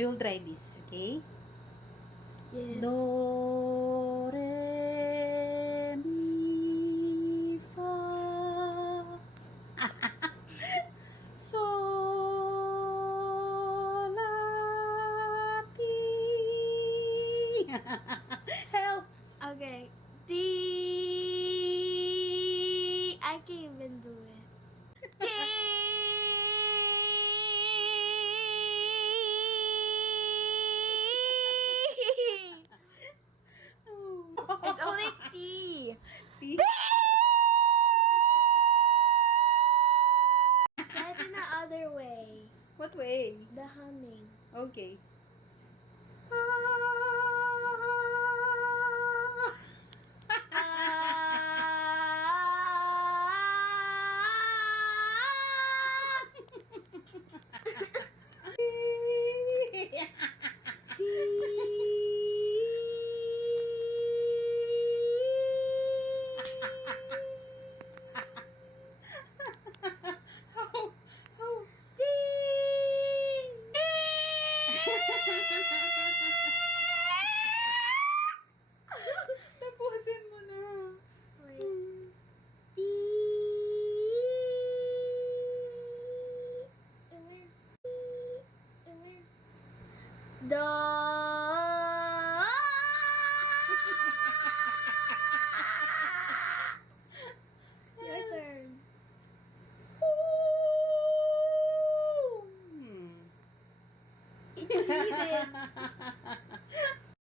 We will try this, okay? Yes. Do, re, mi, fa. Sol, la, ti. Help! Okay. D. I can't even do it. D. It's only T. T. Try it in the other way. What way? The humming. Okay. How? How? Tapusin mo na. Wait. It went. Do.